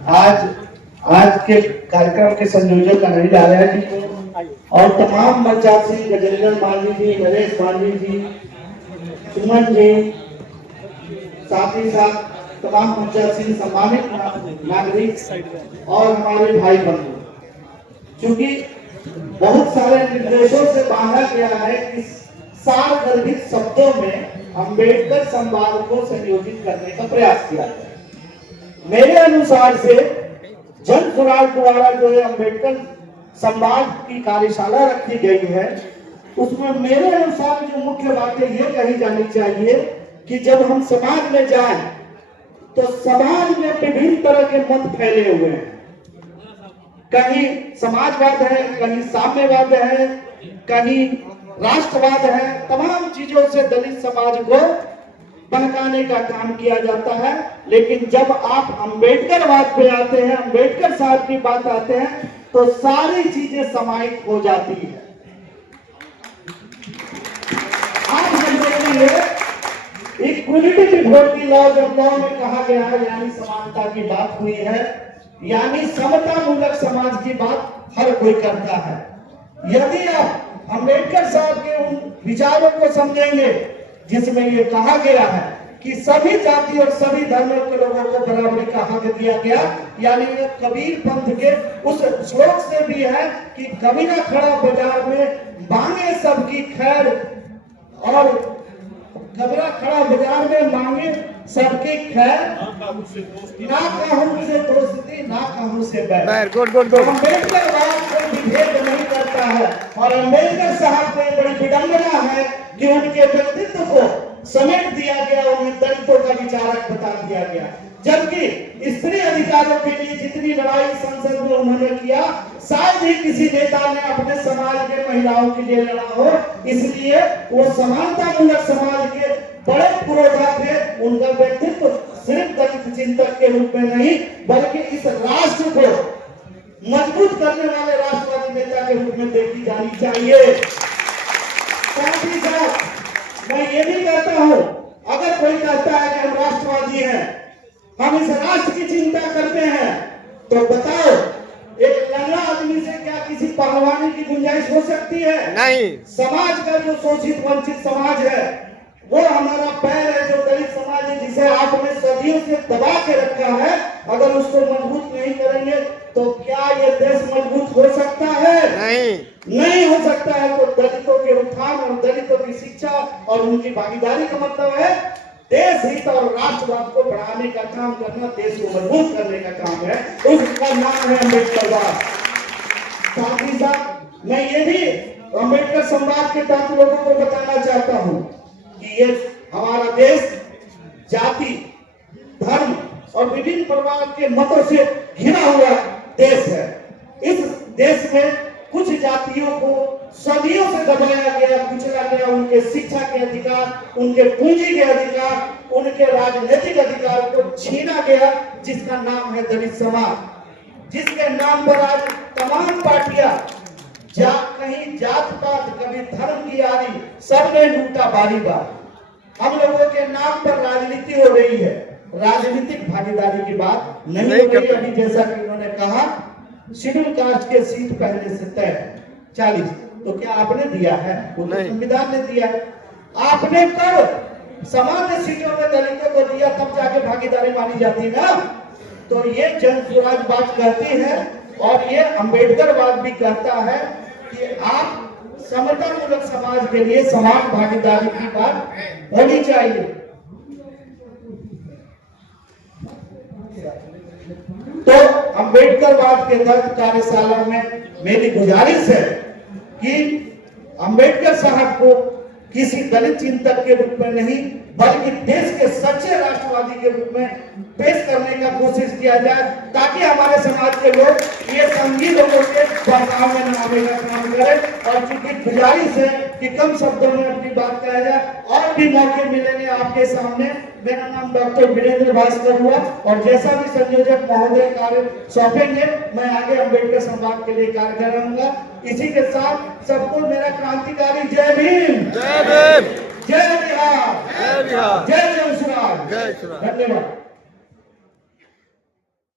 आज आज के कार्यक्रम के संयोजक अनिल आर्या जी को और तमाम मंचा सिंह, गजेंद्र मांझी जी, नरेश मांझी जी, सुमन जी, साथ ही साथ तमाम मंचा सिंह सम्मानित नागरिक और हमारे भाई बंधु, क्योंकि बहुत सारे निर्देशों से बांधा गया है कि सारगर्भित शब्दों में अम्बेडकर संवाद को संयोजित करने का प्रयास किया है। मेरे अनुसार से जन स्वराज द्वारा जो है अम्बेडकर संवाद की कार्यशाला रखी गई है, उसमें मेरे अनुसार जो मुख्य बातें ये कही जानी चाहिए कि जब हम समाज में जाएं तो समाज में विभिन्न तरह के मत फैले हुए हैं। कहीं समाजवाद है, कहीं साम्यवाद है, कहीं राष्ट्रवाद है। तमाम चीजों से दलित समाज को बहकाने का काम किया जाता है, लेकिन जब आप अम्बेडकरवाद पे आते हैं, अम्बेडकर साहब की बात आते हैं, तो सारी चीजें समाहित हो जाती है। आप equality before the law of law में कहा गया है, यानी समानता की बात हुई है, यानी समता मूलक समाज की बात हर कोई करता है। यदि आप अम्बेडकर साहब के उन विचारों को समझेंगे जिसमें ये कहा गया है कि सभी जाति और सभी धर्मों के लोगों को बराबरी का हक दिया गया, यानी कबीर पंथ के उस श्लोक से भी है कि कबीरा खड़ा बाजार में मांगे सबकी खैर, और कबीरा खड़ा बाजार में मांगे सबकी खैर, ना कहूं से दोस्ती ना कहूं से बैर। अम्बेडकर बात कोई विभेद नहीं करता है, और अम्बेडकर साहब को बड़ी विडंबना है कि उनके व्यक्तित्व को समेट दिया गया, उन्हें दलितों का विचारक बता दिया गया, जबकि स्त्री अधिकारों के लिए जितनी लड़ाई संसद में उन्होंने किया, शायद ही किसी नेता ने अपने समाज के महिलाओं के लिए लड़ा हो। इसलिए वो समानता मूलक समाज के बड़े पुरोधा थे। उनका व्यक्तित्व सिर्फ दलित चिंतक के रूप में नहीं, बल्कि इस राष्ट्र को मजबूत करने वाले राष्ट्रवादी नेता के रूप में देखी जानी चाहिए। साथ ही साथ मैं ये भी कहता हूं, अगर कोई कहता है कि हम राष्ट्रवादी हैं, हम इस राष्ट्र की चिंता करते हैं, तो बताओ एक लंगड़ा आदमी से क्या किसी पहलवानी की गुंजाइश हो सकती है? नहीं। समाज का जो शोषित वंचित समाज है, वो हमारा पैर है, जो दलित समाज है, जिसे आपने सदियों से दबा के रखा है, अगर उसको मजबूत नहीं करेंगे तो क्या ये देश मजबूत हो सकता है? नहीं हो सकता है। तो दलितों के उत्थान और दलितों की शिक्षा और उनकी भागीदारी का मतलब है देश हित और राष्ट्रवाद को बढ़ाने का काम करना, देश को मजबूत करने का काम है। उसका नाम है अम्बेडकरवाद। साथ ही साथ मैं ये भी अम्बेडकर संवाद के तहत लोगों को बताना चाहता हूँ कि ये हमारा देश जाति, धर्म और विभिन्न प्रकार के मतों से घिरा हुआ देश है। इस देश में कुछ जातियों को सदियों से दबाया गया, कुचला गया, उनके शिक्षा के अधिकार, उनके पूंजी के अधिकार, उनके राजनीतिक अधिकार को छीना गया, जिसका नाम है दलित समाज, जिसके नाम पर आज तमाम पार्टियां कहीं जात पात, कभी धर्म की आरी, सबने लूटा बारी बार। हम लोगों के नाम पर राजनीति हो रही है, राजनीतिक भागीदारी की बात नहीं हो रही। अभी जैसा कि उन्होंने कहा, शेड्यूल कास्ट के सीट पहले से तय 40, तो क्या आपने दिया है? वो संविधान ने दिया है। आपने कब सामान्य सीटों में दलितों को दिया, तब जाके भागीदारी मानी जाती ना। तो ये जन स्वराज बात कहती है, और ये अम्बेडकरवाद भी कहता है कि आप समता मूलक समाज के लिए समान भागीदारी की बात होनी चाहिए। तो अम्बेडकरवाद के तहत कार्यशाला में मेरी गुजारिश है कि अम्बेडकर साहब को किसी दलित चिंतक के रूप में नहीं, बल्कि देश के सच्चे राष्ट्रवादी के रूप में पेश करने का कोशिश किया जाए, ताकि हमारे समाज के लोग ये समझी लोगों के बहकाव में न आने का काम करें। और चूंकि गुजारिश है कि कम शब्दों में अपनी बात कहा जाए, और भी मौके मिलेंगे आपके सामने। मेरा नाम डॉक्टर वीरेंद्र भास्कर हुआ, और जैसा भी संयोजक महोदय कार्य सौंपेंगे, मैं आगे अम्बेडकर संवाद के लिए कार्य कराऊंगा। इसी के साथ सबको मेरा क्रांतिकारी जय भीम, जय बिहार, जय जय स्वराज, धन्यवाद।